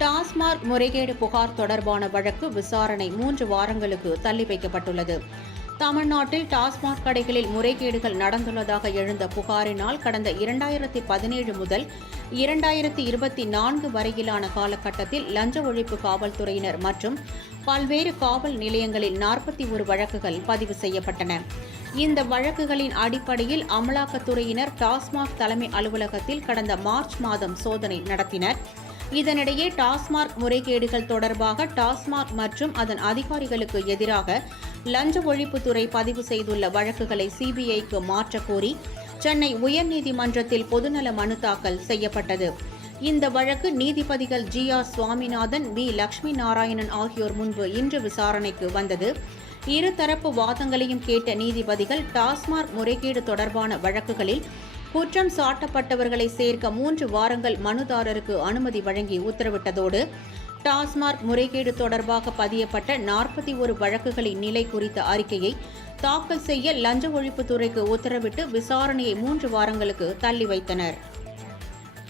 டாஸ்மாக் முறைகேடு புகார் தொடர்பான வழக்கு விசாரணை 3 வாரங்களுக்கு தள்ளி வைக்கப்பட்டுள்ளது. தமிழ்நாட்டில் டாஸ்மாக் கடைகளில் முறைகேடுகள் நடந்துள்ளதாக எழுந்த புகாரினால் கடந்த 2017 முதல் 2024 வரையிலான காலகட்டத்தில் லஞ்ச ஒழிப்பு காவல்துறையினர் மற்றும் பல்வேறு காவல் நிலையங்களில் 41 வழக்குகள் பதிவு செய்யப்பட்டன. இந்த வழக்குகளின் அடிப்படையில் அமலாக்கத்துறையினர் டாஸ்மாக் தலைமை அலுவலகத்தில் கடந்த மார்ச் மாதம் சோதனை நடத்தினர். இதனிடையே டாஸ்மாக் முறைகேடுகள் தொடர்பாக டாஸ்மாக் மற்றும் அதன் அதிகாரிகளுக்கு எதிராக லஞ்ச ஒழிப்புத்துறை பதிவு செய்துள்ள வழக்குகளை சிபிஐக்கு மாற்றக் கோரி சென்னை உயர்நீதிமன்றத்தில் பொதுநல மனு தாக்கல் செய்யப்பட்டது. இந்த வழக்கு நீதிபதிகள் GR சுவாமிநாதன், B லட்சுமி நாராயணன் ஆகியோர் முன்பு இன்று விசாரணைக்கு வந்தது. இருதரப்பு வாதங்களையும் கேட்ட நீதிபதிகள் டாஸ்மாக் முறைகேடு தொடர்பான வழக்குகளில் குற்றம் சாட்டப்பட்டவர்களை சேர்க்க 3 வாரங்கள் மனுதாரருக்கு அனுமதி வழங்கி உத்தரவிட்டதோடு டாஸ்மாக் முறைகேடு தொடர்பாக பதியப்பட்ட 41 வழக்குகளின் நிலை குறித்த அறிக்கையை தாக்கல் செய்ய லஞ்ச ஒழிப்புத்துறைக்கு உத்தரவிட்டு விசாரணையை 3 வாரங்களுக்கு தள்ளி வைத்தனர்.